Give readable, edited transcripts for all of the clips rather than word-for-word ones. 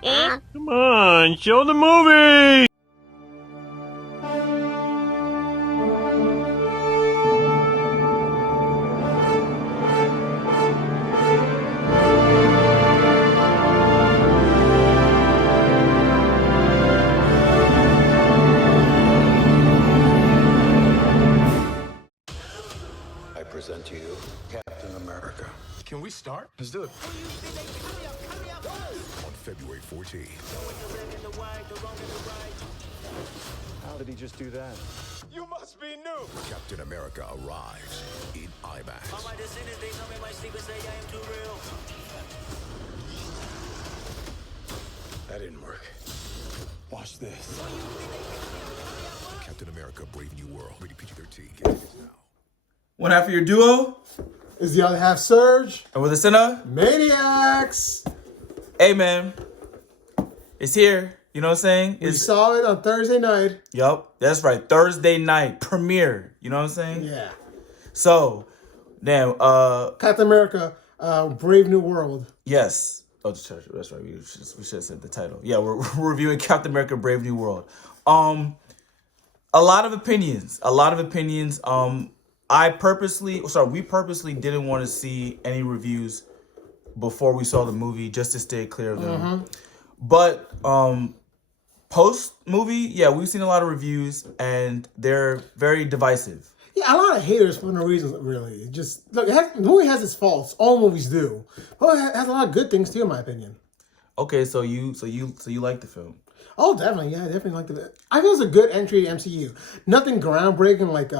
Come on, show the movie! I present to you Captain America. Can we start? Let's do it. On February 14th. How did he just do that? You must be new. Captain America arrives in IMAX. All my descendants, they come in my sleep and say I am too real. That didn't work. Watch this. Captain America Brave New World. Rated PG-13. Get tickets now. One half of your duo, Is the other half Surge? and with the center, Maniacs! hey man, it's here. You know what I'm saying? We saw it on Thursday night. Yup, that's right. Thursday night premiere. You know what I'm saying? Yeah. So, damn. Captain America, Brave New World. Yes. Oh, that's right. We should have said the title. Yeah, we're reviewing Captain America: Brave New World. A lot of opinions. We purposely didn't want to see any reviews before we saw the movie just to stay clear of them. But post movie, yeah, we've seen a lot of reviews and they're very divisive. Yeah, a lot of haters for no reason, really. Just look, the movie has its faults. All movies do. But it has a lot of good things too, in my opinion. Okay, so you like the film? Oh, definitely. Yeah, I definitely liked it. I feel it's a good entry to MCU. Nothing groundbreaking like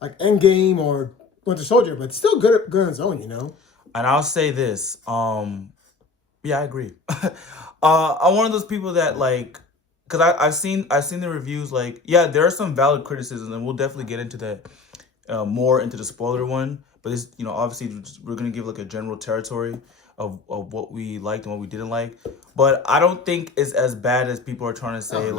like Endgame or Winter Soldier, but still good on its own, And I'll say this, yeah, I agree. I'm one of those people that like, cause I've seen the reviews. Like, yeah, there are some valid criticisms, and we'll definitely get into that more into the spoiler one. But it's obviously we're gonna give like a general territory of what we liked and what we didn't like. But I don't think it's as bad as people are trying to say.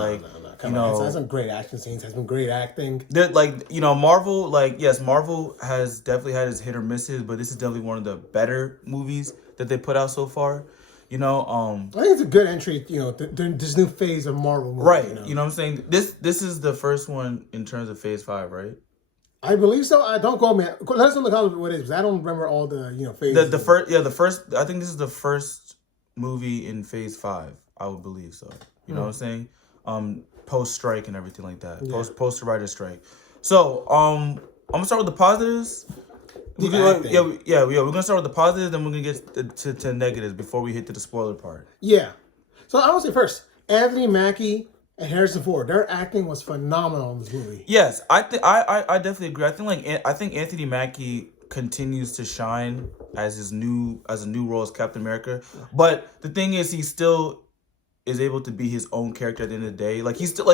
Come on, it has some great action scenes. Has been great acting. Marvel. Yes, Marvel has definitely had its hit or misses, but this is definitely one of the better movies that they put out so far. I think it's a good entry, this new phase of Marvel movie. Right. You know what I'm saying? This is the first one in terms of Phase 5, right? I believe so. I don't quote me. Let us know in the comments what it is, because I don't remember all the phases. The first. I think this is the first movie in Phase 5. I would believe so. You know what I'm saying? Post strike and everything like that. Yeah. Post writer strike. So I'm gonna start with the positives. We're gonna start with the positives, then we're gonna get to negatives before we hit to the spoiler part. Yeah. So I want to say first, Anthony Mackie and Harrison Ford, their acting was phenomenal in this movie. Yes, I definitely agree. I think Anthony Mackie continues to shine as a new role as Captain America. But the thing is, he still is able to be his own character at the end of the day. He's Sam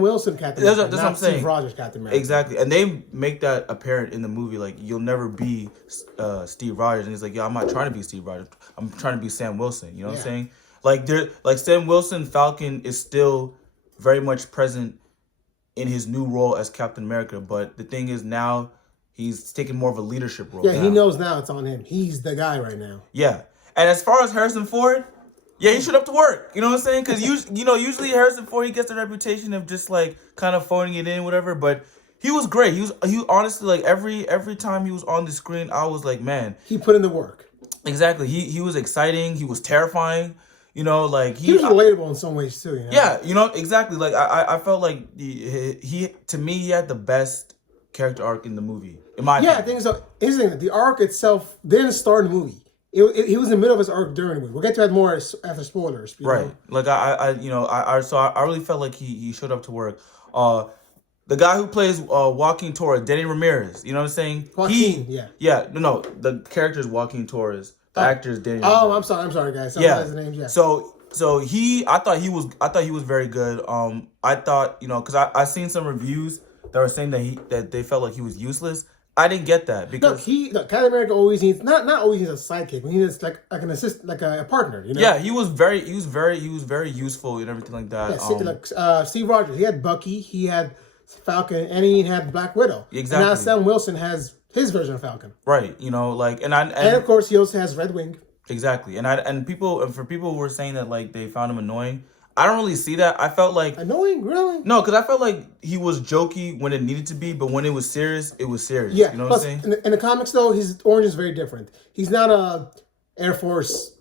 Wilson Captain America. That's what I'm saying. Steve Rogers Captain America. Exactly, and they make that apparent in the movie. Like, you'll never be Steve Rogers, and he's like, yeah, I'm not trying to be Steve Rogers. I'm trying to be Sam Wilson. You know what I'm saying? Like Sam Wilson, Falcon is still very much present in his new role as Captain America. But the thing is, now he's taking more of a leadership role. Yeah, he knows now it's on him. He's the guy right now. Yeah, and as far as Harrison Ford, yeah, he showed up to work. You know what I'm saying? Because usually Harrison Ford, he gets the reputation of just like kind of phoning it in, whatever. But he was great. He honestly, like, every time he was on the screen, I was like, man, he put in the work. Exactly. He was exciting. He was terrifying. He was relatable in some ways too. Yeah, exactly. Like I felt like he to me, he had the best character arc in the movie. In my opinion. I think so. Here's the thing: the arc itself didn't start in the movie. He was in the middle of his arc during the movie. We'll get to that more after spoilers. Right. Like I really felt like he showed up to work. The guy who plays Joaquin Torres, Danny Ramirez. You know what I'm saying? Joaquin, yeah. No, the character is Joaquin Torres. The actor is Danny. Oh, I'm sorry, guys. His name, yeah. So I thought he was very good. I thought, because I seen some reviews that were saying that they felt like he was useless. I didn't get that because Captain America always needs not always needs a sidekick. He needs like an assist, like a partner. Yeah, he was very useful and everything like that. Yeah, Steve Rogers, he had Bucky, he had Falcon, and he had Black Widow. Exactly. And now Sam Wilson has his version of Falcon. Right. And of course he also has Red Wing. Exactly. And for people who were saying that like they found him annoying, I don't really see that. I felt like Annoying, really? no, because I felt like he was jokey when it needed to be, but when it was serious, it was serious. Yeah. You know what Plus, I'm saying? in the comics, though, his origin is very different. He's not a Air Force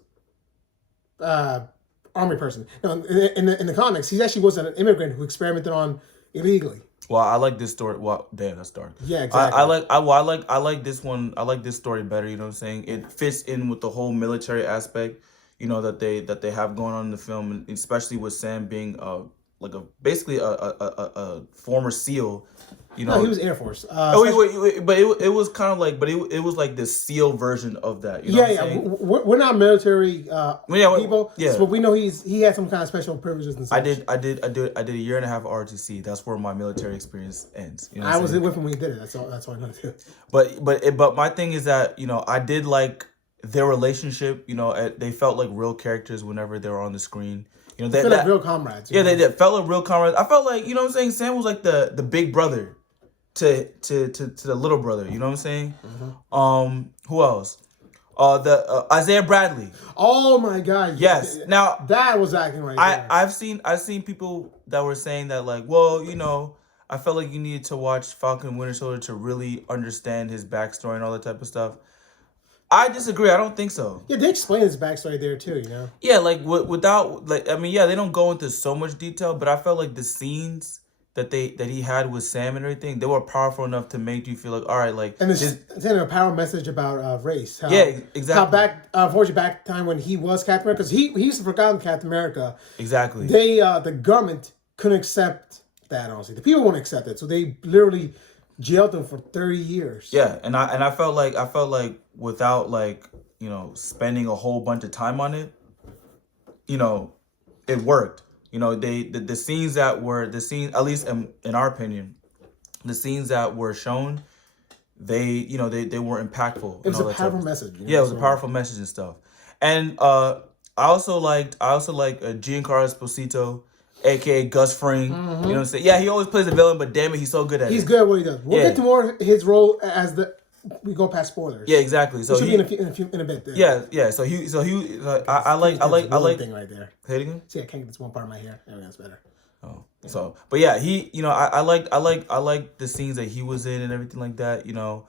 army person. No, in the comics, he actually was an immigrant who experimented on illegally. Well, I like this story. Well, damn, that's dark. Yeah, exactly. I like this one. I like this story better. You know what I'm saying? It fits in with the whole military aspect, you know, that they have going on in the film, and especially with Sam being basically a former SEAL. You know, No, he was Air Force. but it was kind of like, but it was like the SEAL version of that. You know Yeah, what I'm yeah. saying? We're not military people, yeah. but we know he had some kind of special privileges and such. I did a year and a half of ROTC. That's where my military experience ends. You know what I I'm was saying? with him when he did it. That's all I know too. But my thing is that, you know, I did like their relationship. You know, they felt like real characters whenever they were on the screen. You know, Feel like real comrades. Yeah, they felt like real comrades. I felt like, you know what I'm saying, Sam was like the big brother to the little brother. You know what I'm saying? Mm-hmm. Who else? The Isaiah Bradley. Oh my God! Yes. Now that was acting right there. I've seen people that were saying that like, well, you know, I felt like you needed to watch Falcon and Winter Soldier to really understand his backstory and all that type of stuff. I disagree. I don't think so. Yeah, they explain his backstory there too. You know. Yeah, like without like, I mean, yeah, they don't go into so much detail, but I felt like the scenes that he had with Sam and everything, they were powerful enough to make you feel like, all right, like, and it's sending a power message about race. How, yeah, exactly. How unfortunately back time when he was Captain America, because he used to forgotten Captain America. Exactly. They the government couldn't accept that. Honestly, the people won't accept it, so they literally jailed him for 30 years. Yeah, and I felt like without like, you know, spending a whole bunch of time on it, you know, it worked. You know, the scenes that were at least in our opinion, the scenes that were shown, they were impactful. It was a powerful message. Yeah, it was a powerful message and stuff. And I also like Giancarlo Esposito, aka Gus Fring. You know what I'm saying? Yeah, he always plays a villain, but damn it, he's so good at it. He's good at what he does. We'll get to more his role as we go past spoilers. Yeah, exactly. So should be in a bit. There. Yeah. So he. I like thing right there. Hit again. See, I can't get this one part of my hair. Everything else better. Oh, so but yeah, he. You know, I like the scenes that he was in and everything like that. You know,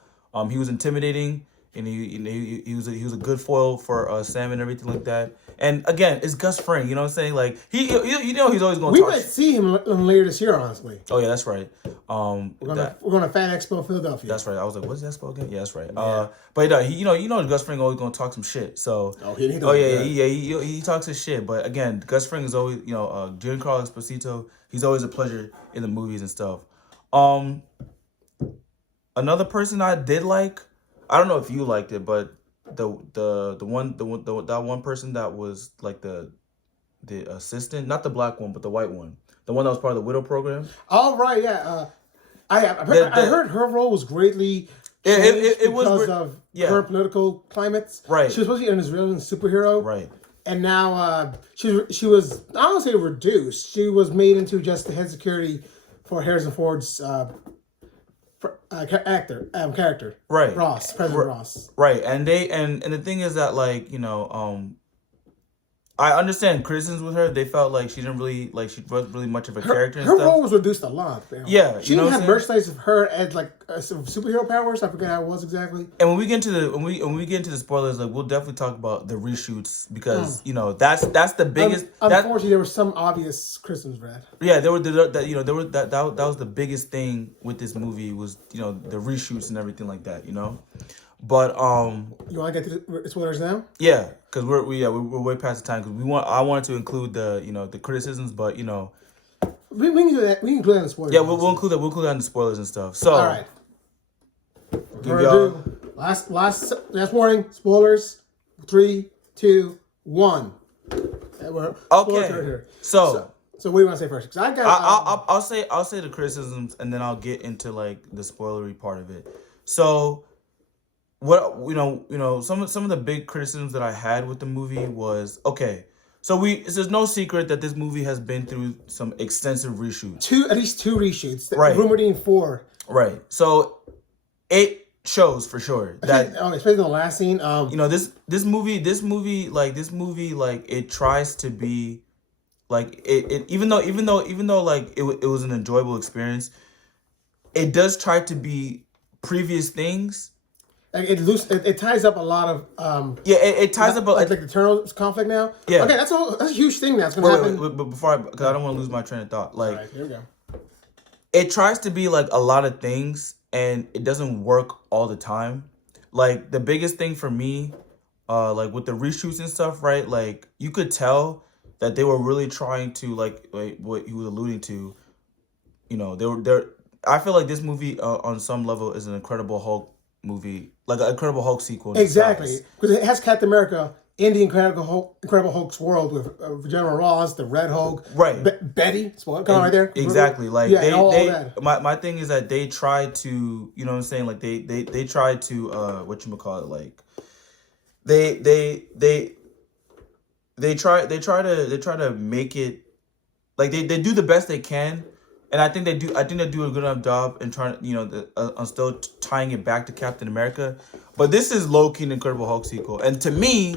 he was intimidating, and he was a good foil for Sam and everything like that. And again, it's Gus Fring. You know what I'm saying? Like he's always going to. We might see him later this year, honestly. Oh yeah, that's right. We're going to Fan Expo Philadelphia. That's right. I was like, what's Expo again? Yeah, that's right. Yeah. But he Gus Fring always going to talk some shit. So he talks his shit. But again, Gus Fring is always, you know, Giancarlo Esposito. He's always a pleasure in the movies and stuff. Another person I did like, I don't know if you liked it, but that one person that was like the assistant, not the black one, but the white one, the one that was part of the Widow program. Oh right, yeah. I heard her role was greatly changed because of her political climates. Right. She was supposed to be an Israeli superhero. Right. And now she was, I don't want to say reduced. She was made into just the head security for Harrison Ford's character. Right. Ross, President Ross. Right. And the thing is that, like, you know, I understand criticisms with her. They felt like she wasn't really much of a character and her stuff. role was reduced a lot. Man. Yeah. She didn't have merchandise of her as like some superhero powers. I forget how it was exactly. And when we get into the spoilers, like, we'll definitely talk about the reshoots because you know that's the biggest. Unfortunately, there were some obvious criticisms for that. Yeah, that was the biggest thing with this movie was, you know, the reshoots and everything like that. You know. But you want to get to the spoilers now? Yeah, because we're way past the time because I wanted to include the criticisms, but you know we can do that. We can include that in the spoilers. Yeah, we'll include that. We'll include that in the spoilers and stuff. So all right, last warning. Spoilers. 3, 2, 1. Okay. So what do you want to say first? Because I got. I'll say the criticisms and then I'll get into like the spoilery part of it. So. What some of the big criticisms that I had with the movie was so there's no secret that this movie has been through some extensive reshoots. At least two reshoots. Right. Rumored being 4. Right. So it shows for sure that especially in the last scene. you know this movie like it tries to be like it even though like it was an enjoyable experience, it does try to be previous things. Like it ties up a lot of Yeah, it ties up like the Eternal conflict now. Yeah. Okay, that's a huge thing that's gonna happen. but before because I don't want to lose my train of thought. Like, All right, here we go. it tries to be like a lot of things, and it doesn't work all the time. Like the biggest thing for me, like with the reshoots and stuff, right? Like you could tell that they were really trying to like what he was alluding to. You know, they're. I feel like this movie, on some level, is an Incredible Hulk movie, like an Incredible Hulk sequel. in Exactly, size. because it has Captain America in the Incredible Hulk's world with General Ross, the Red Hulk, Right. Betty, come on right there. Exactly. Like yeah, they all that. my thing is that they try to, you know what I'm saying? Like they try to whatchamacallit, like they try to make it like they do the best they can. And I think they do a good enough job in trying to, you know, on still tying it back to Captain America. But this is low-key an Incredible Hulk sequel. And to me,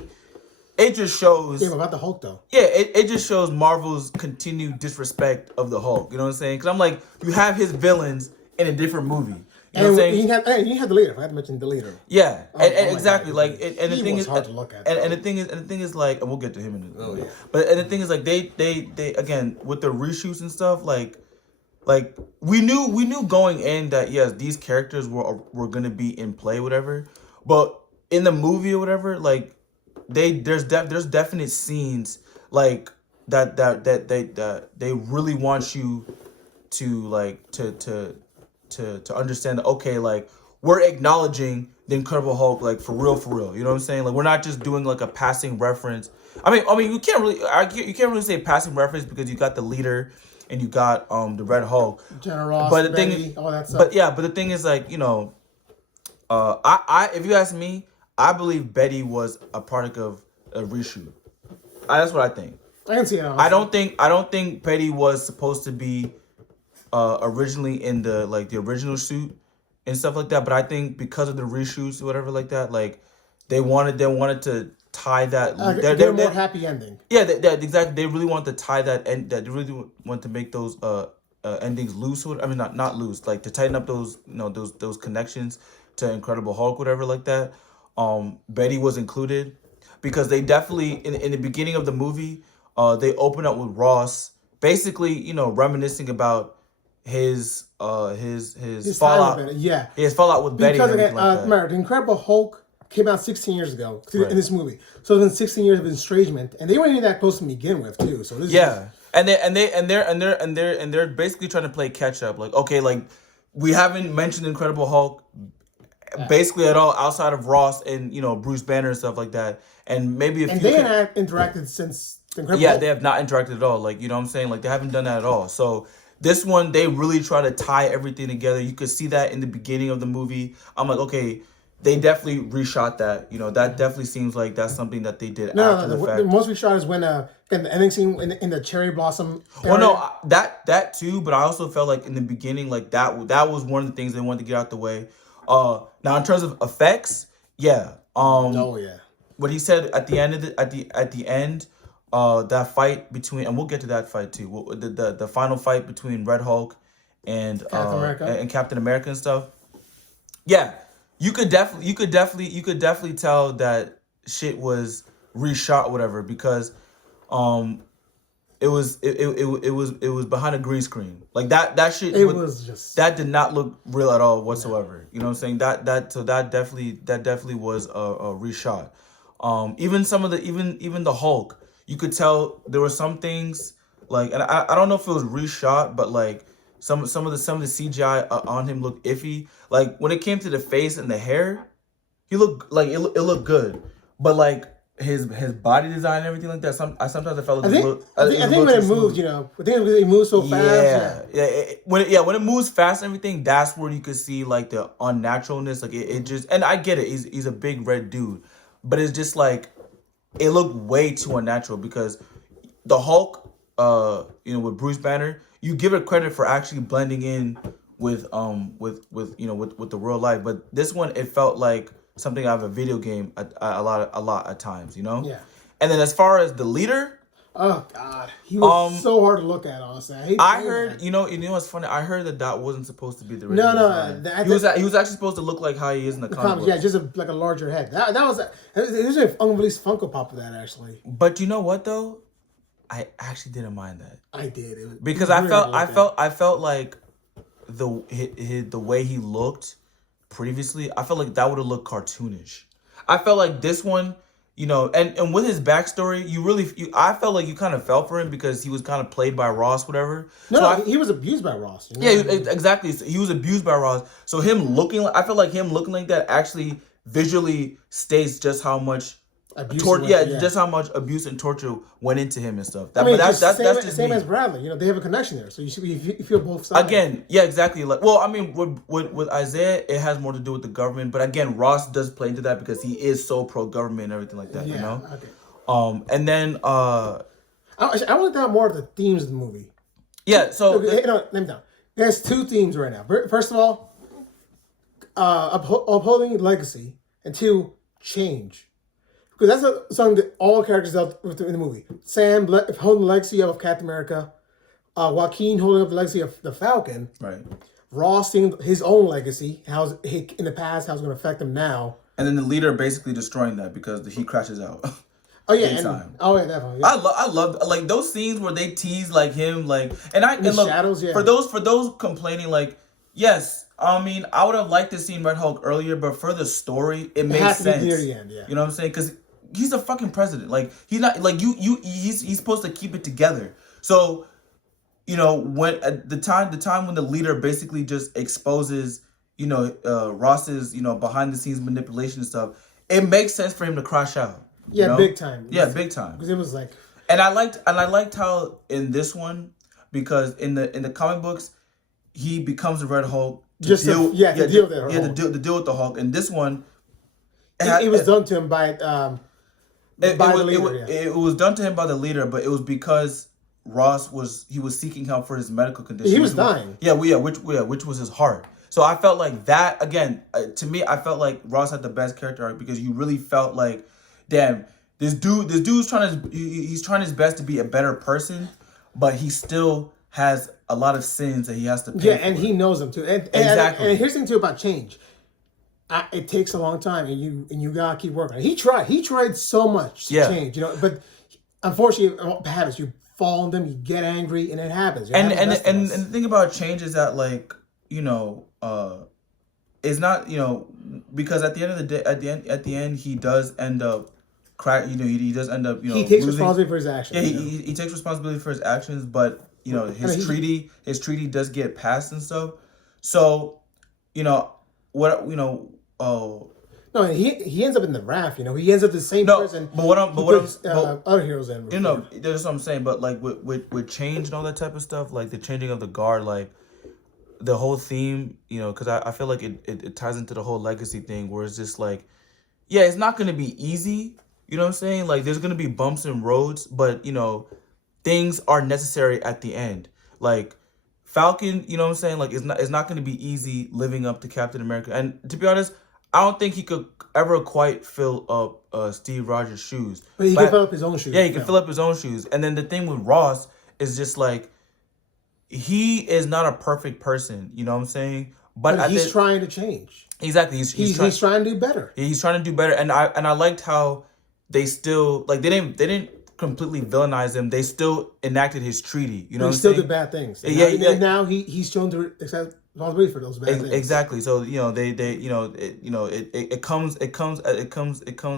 it just shows Yeah, but about the Hulk though. yeah, it just shows Marvel's continued disrespect of the Hulk. You know what I'm saying? Because I'm like, you have his villains in a different movie. You know what I'm saying? You had the leader. I had to mention the leader. Yeah, Oh and my exactly. God, Like, he and the thing was is, hard to look at, and though. the thing is, like, and we'll get to him in a Oh, yeah. But and the thing is, like, they again with the reshoots and stuff, like we knew going in that yes, these characters were gonna be in play, whatever. But in the movie or whatever, like there's definite scenes like that they really want you to like to understand that, okay, like we're acknowledging the Incredible Hulk, like for real, you know what I'm saying? Like we're not just doing like a passing reference. I mean you can't really say passing reference because you got the leader and you got the Red Hulk, General Ross, but the Betty, thing, all that stuff. but the thing is, like, you know, I if you ask me, I believe Betty was a product of a reshoot. That's what I think. I can see it. I don't think Betty was supposed to be originally in the original suit and stuff like that. But I think because of the reshoots or whatever like that, like they wanted to tie that. They're more happy ending. Yeah, exactly. They really want to tie that end. That they really want to make those endings loose. I mean, not loose. Like to tighten up those those connections to Incredible Hulk, whatever like that. Betty was included because they definitely in the beginning of the movie, they open up with Ross basically, reminiscing about his fallout. Betty, yeah. His fallout with Betty. Because And again, everything like that. remember, the Incredible Hulk came out 16 years ago Right. in this movie. So it's been 16 years of estrangement, and they weren't even that close to begin with, too. So this Yeah, and they're basically trying to play catch up. Like, okay, like we haven't mentioned Incredible Hulk basically at all outside of Ross and Bruce Banner and stuff like that, and maybe a and few. they haven't interacted since the Incredible Yeah, Hulk. they have not interacted at all. Like, you know what I'm saying? Like, they haven't done that at all. So this one, they really try to tie everything together. You could see that in the beginning of the movie. I'm like, okay, they definitely reshot that. That definitely seems like that's something that they did after the fact. The most we shot is when in the ending scene in the cherry blossom area. Well, no, that too, but I also felt like in the beginning, like that was one of the things they wanted to get out the way. Now in terms of effects, yeah. Oh, yeah. What he said at the end of at the end, that fight between, and we'll get to that fight too. The final fight between Red Hulk and Captain America and stuff. Yeah, you could definitely tell that shit was reshot, whatever, because it was behind a green screen. Like that shit. Was just that did not look real at all whatsoever. You know what I'm saying? That definitely was a reshot. Even some of the even the Hulk, you could tell there were some things like, and I don't know if it was reshot, but like some of the CGI on him looked iffy. Like when it came to the face and the hair, he looked like it looked good, but like his body design and everything like that. Sometimes I felt like I think when it moved, I think it moved so fast. When it moves fast and everything, that's where you could see like the unnaturalness. Like it just, and I get it. He's a big red dude, but it's just like it looked way too unnatural because the Hulk, with Bruce Banner, you give it credit for actually blending in with with the real life. But this one, it felt like something out of a video game a lot at times, you know. Yeah. And then as far as the leader, Oh God, he was so hard to look at. Honestly, I heard, you know what's funny? I heard that wasn't supposed to be the original. No, design. He was actually supposed to look like how he is in the comic books. Yeah, just like a larger head. That was there's an unreleased Funko Pop of that actually. But you know what though? I actually didn't mind that. I did. It was, Because it was I felt like the way he looked previously, I felt like that would have looked cartoonish. I felt like this one, you know, and with his backstory, I felt like you kind of felt for him because he was kind of played by Ross, whatever. He was abused by Ross. You know? Yeah, exactly. He was abused by Ross. So I feel like him looking like that actually visually states just how much just how much abuse and torture went into him and stuff. That's just same me. as Bradley. You know, they have a connection there, so you feel both sides. Again, yeah, exactly. Like, well, I mean, with Isaiah, it has more to do with the government, but again, Ross does play into that because he is so pro government and everything like that. Yeah, you know. Okay. And then I want to talk more of the themes of the movie. Yeah. So let me down. There's two themes right now. First of all, upholding legacy, and two, change. Because that's something that all characters dealt with in the movie. Sam holding the legacy of Captain America, Joaquin holding up the legacy of the Falcon, right. Ross seeing his own legacy, how in the past, how it's going to affect him now, and then the leader basically destroying that because he crashes out. Oh yeah, definitely. Yeah. I love like those scenes where they tease like him and look, shadows. Yeah. For those complaining, like, yes, I mean, I would have liked to see Red Hulk earlier, but for the story, it makes sense. Near the end, yeah. You know what I'm saying? Because he's a fucking president. Like, he's not like he's supposed to keep it together. So, you know, when at the time when the leader basically just exposes, you know, Ross's, you know, behind the scenes manipulation and stuff, it makes sense for him to crash out. Yeah, you know? big time. Yeah, big time. Because it was like, and I liked how in this one, because in the comic books, he becomes the Red Hulk to deal with the Hulk. And this one, it was done to him by the leader. It was done to him by the leader, but it was because Ross was seeking help for his medical condition. He was dying. Which was his heart. So I felt like that again. To me, I felt like Ross had the best character arc because you really felt like, damn, this dude's he's trying his best to be a better person, but he still has a lot of sins that he has to pay for. And he knows them too. Exactly. And here's the thing too about change. It takes a long time, and you gotta keep working. He tried so much to change, you know. But unfortunately, what happens? You fall on them, you get angry, and it happens. And the thing about change is that, like, you know, it's not, you know, because at the end of the day, at the end, he does end up crack. You know, he does end up, you know, he takes responsibility for his actions. Yeah, he takes responsibility for his actions, but you know, his treaty does get passed and stuff. So, you know, no, he ends up in the raft. You know, he ends up the same person. But other heroes in. You know, that's what I'm saying. But like with change and all that type of stuff, like the changing of the guard, like the whole theme, you know, because I feel like it ties into the whole legacy thing, where it's just like, yeah, it's not gonna be easy. You know what I'm saying? Like, there's gonna be bumps and roads, but you know, things are necessary at the end. Like Falcon, you know what I'm saying? Like, it's not gonna be easy living up to Captain America. And to be honest, I don't think he could ever quite fill up Steve Rogers' shoes. But he can fill up his own shoes. Yeah, he can fill up his own shoes. And then the thing with Ross is just like, he is not a perfect person. You know what I'm saying? But he's trying to change. Exactly. He's trying to do better. He's trying to do better. And I liked how they still, like, they didn't completely villainize him. They still enacted his treaty. You know what I'm saying? He still did bad things. And now he's shown to accept responsibility for those bad things. Exactly. So, you know, it comes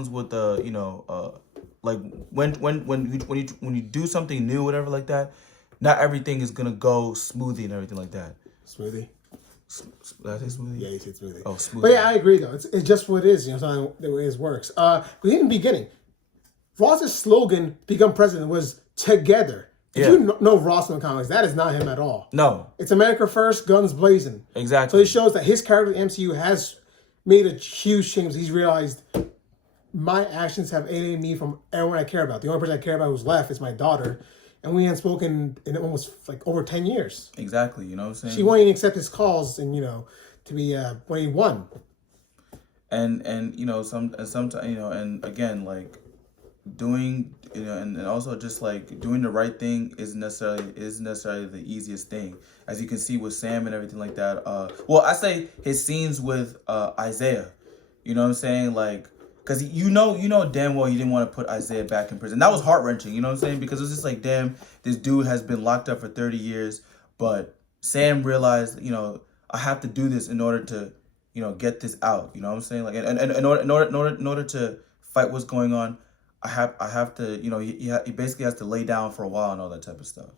with the, you know, like when you do something new, whatever like that, not everything is gonna go smoothly and everything like that. Smoothie. Did I say smoothie? Yeah, you said smoothie. Oh, smoothie. But yeah, I agree though. It's just what it is. You know, something the way it works. But in the beginning, Ross's slogan "Become President" was "Together." If you know Ross in the comics, that is not him at all. No. It's America first, guns blazing. Exactly. So it shows that his character in the MCU has made a huge change. He's realized my actions have alienated me from everyone I care about. The only person I care about who's left is my daughter. and we hadn't spoken in almost like over 10 years. Exactly. You know what I'm saying? She won't even accept his calls, and to be when he won. And sometimes and again, like doing and also just like doing the right thing isn't necessarily the easiest thing, as you can see with Sam and everything like that. Well, I say his scenes with Isaiah, you know what I'm saying, like, because you know damn well he didn't want to put Isaiah back in prison. That was heart-wrenching, you know what I'm saying, because it was just like, damn, this dude has been locked up for 30 years, but Sam realized, I have to do this in order to get this out, you know what I'm saying, like, and in order to fight what's going on, I have to, he basically has to lay down for a while and all that type of stuff,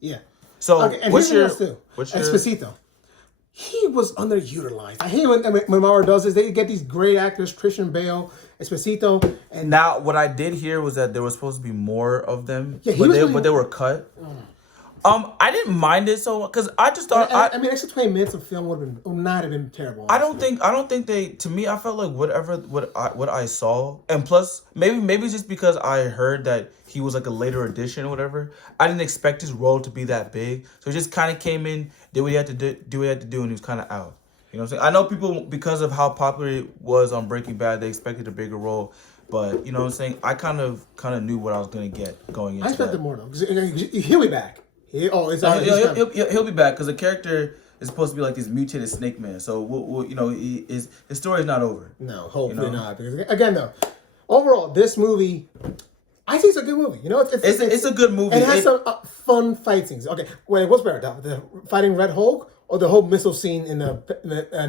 Yeah. So Okay, and what's here's your too. Esposito. He was underutilized. I hate when Marvel does this. They get these great actors, Christian Bale, Esposito, and now what I did hear was that there was supposed to be more of them, Yeah, he but was they really- but they were cut. I didn't mind it so because I just thought I mean, extra 20 minutes of film would not have been terrible. I don't think they, to me, I felt like what I saw, and plus maybe just because I heard that he was like a later addition or whatever, I didn't expect his role to be that big, so he just kind of came in, did what he had to do what he had to do, and he was kind of out. You know what I'm saying? I know people, because of how popular it was on Breaking Bad, they expected a bigger role, but you know what I'm saying, I kind of knew what I was gonna get going into I expected that. more though, because he'll be back. He'll He'll be back because the character is supposed to be like this mutated snake man. So his story is not over. No, hopefully not. Because again, though, overall, this movie, I think it's a good movie. It's a good movie. And it has some fun fight scenes. Okay, wait, what's better, the fighting Red Hulk or the whole missile scene in the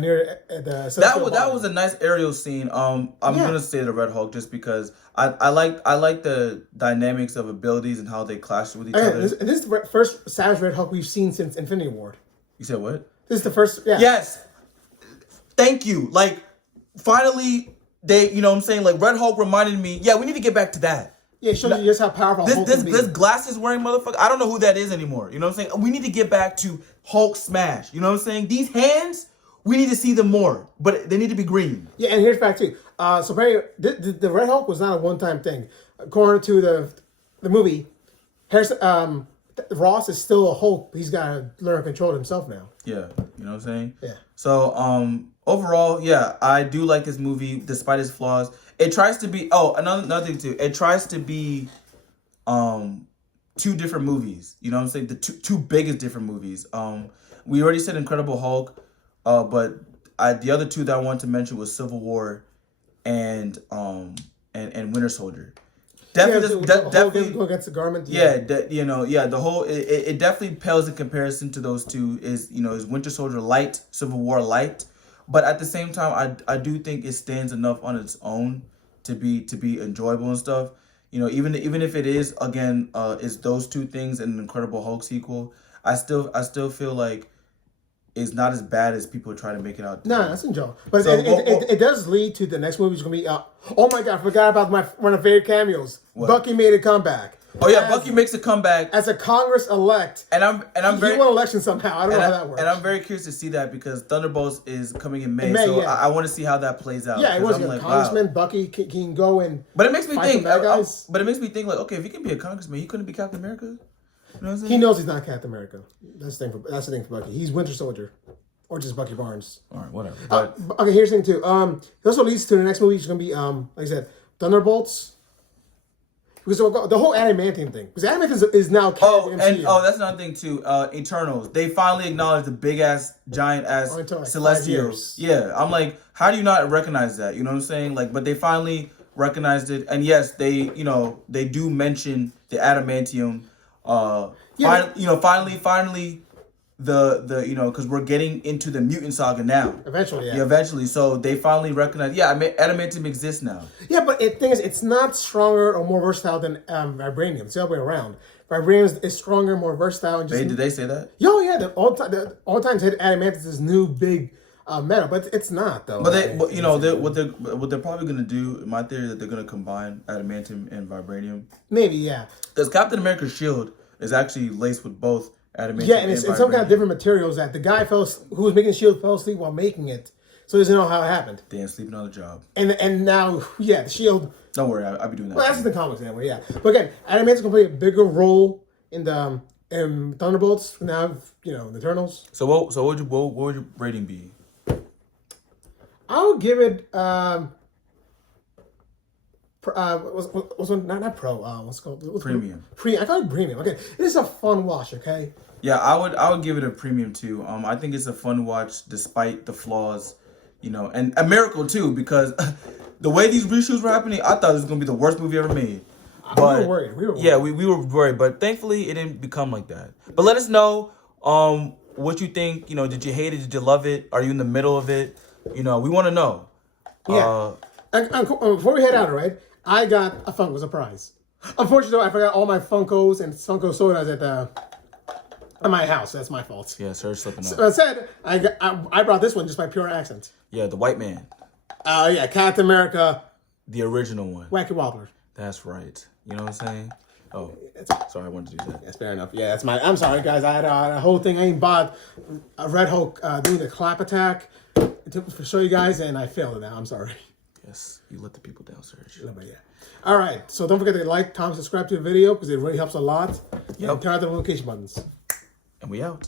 near the? That was a nice aerial scene. I'm gonna say the Red Hulk just because I like the dynamics of abilities and how they clash with each other. This is the first Savage Red Hulk we've seen since Infinity War. You said what? This is the first. Yeah. Yes. Thank you. Like, finally, they, you know what I'm saying? Like, Red Hulk reminded me, yeah, we need to get back to that. Yeah, it shows you just how powerful Hulk can be. This glasses wearing motherfucker, I don't know who that is anymore. You know what I'm saying? We need to get back to Hulk smash. You know what I'm saying? These hands, we need to see them more, but they need to be green. Yeah, and here's fact too. So apparently, the Red Hulk was not a one-time thing. According to the movie, Ross is still a Hulk. He's got to learn to control himself now. Yeah, you know what I'm saying? Yeah. So, overall, yeah, I do like this movie despite its flaws. It tries to be, another thing too. It tries to be, two different movies. You know what I'm saying? The two biggest different movies. We already said Incredible Hulk, but the other two that I wanted to mention was Civil War, and Winter Soldier. Definitely, definitely go against the garment. Yeah, the whole it definitely pales in comparison to those two. Is Winter Soldier light, Civil War light, but at the same time, I do think it stands enough on its own to be enjoyable and stuff. Even if it is again is those two things and an Incredible Hulk sequel, I still feel like it's not as bad as people try to make it out. No, that's enjoyable. But so, it does lead to the next movie, which is going to be, oh my God, I forgot about one of my favorite cameos. What? Bucky made a comeback. Oh yeah, Bucky makes a comeback as a Congress-elect. And I'm very, he won election somehow. I don't know how that works. And I'm very curious to see that because Thunderbolts is coming in May, so yeah. I want to see how that plays out. Yeah, it was like, congressman. Wow. Bucky can go and. But it makes me think. But it makes me think like, okay, if he can be a congressman, he couldn't be Captain America. You know what I'm saying? He knows he's not Captain America. That's the thing for Bucky. He's Winter Soldier. Or just Bucky Barnes. All right, whatever. But, okay, here's the thing too. It also leads to the next movie, which is going to be, like I said, Thunderbolts. Because the whole Adamantium thing. Because Adamantium is now canon. That's another thing too. Eternals. They finally acknowledged the big ass, giant ass Celestials. Yeah, I'm like, how do you not recognize that? You know what I'm saying? Like, but they finally recognized it, and yes, they do mention the Adamantium. Finally. The because we're getting into the mutant saga now. Eventually, yeah. Yeah, eventually. So they finally recognize, adamantium exists now. Yeah, but the thing is, it's not stronger or more versatile than vibranium. It's the other way around. Vibranium is stronger, more versatile. And did they say that? Yo, yeah. All time said adamantium is this new big metal, but it's not though. But what they're probably gonna do, in my theory, that they're gonna combine adamantium and vibranium. Maybe, yeah. Because Captain America's shield is actually laced with both. Yeah, and it's some kind of different materials that the guy who was making the shield fell asleep while making it, so he doesn't know how it happened. Damn, sleeping on the job. And now, yeah, the shield. Don't worry, I'll be doing that. Well, that's in the comics anyway, yeah. But again, Adamantium's gonna play a bigger role in the Thunderbolts. Now, the Eternals. So what would your rating be? I would give it what's one, not pro, what's it called? Premium. I call it premium. Okay. It is a fun watch, okay? Yeah, I would give it a premium too. I think it's a fun watch despite the flaws, and a miracle too, because the way these reshoots were happening, I thought it was gonna be the worst movie ever made. But we were worried. Yeah, we were worried, but thankfully it didn't become like that. But let us know what you think. Did you hate it? Did you love it? Are you in the middle of it? We want to know. Yeah. And before we head out, right? I got a Funko surprise. Unfortunately, though, I forgot all my Funkos and Funko sodas at my house. That's my fault. Yeah, sir, slipping up. So I said I brought this one just by pure accident. Yeah, the white man. Yeah, Captain America. The original one. Wacky Wobbler. That's right. You know what I'm saying? Oh, sorry, I wanted to do that. That's fair enough. Yeah, I'm sorry, guys. I had a whole thing. I even bought a Red Hulk doing the clap attack to show you guys, and I failed it now. I'm sorry. Yes, you let the people down, Serge. But yeah. All right. So don't forget to like, comment, subscribe to the video because it really helps a lot. Yep. And turn on the notification buttons. And we out.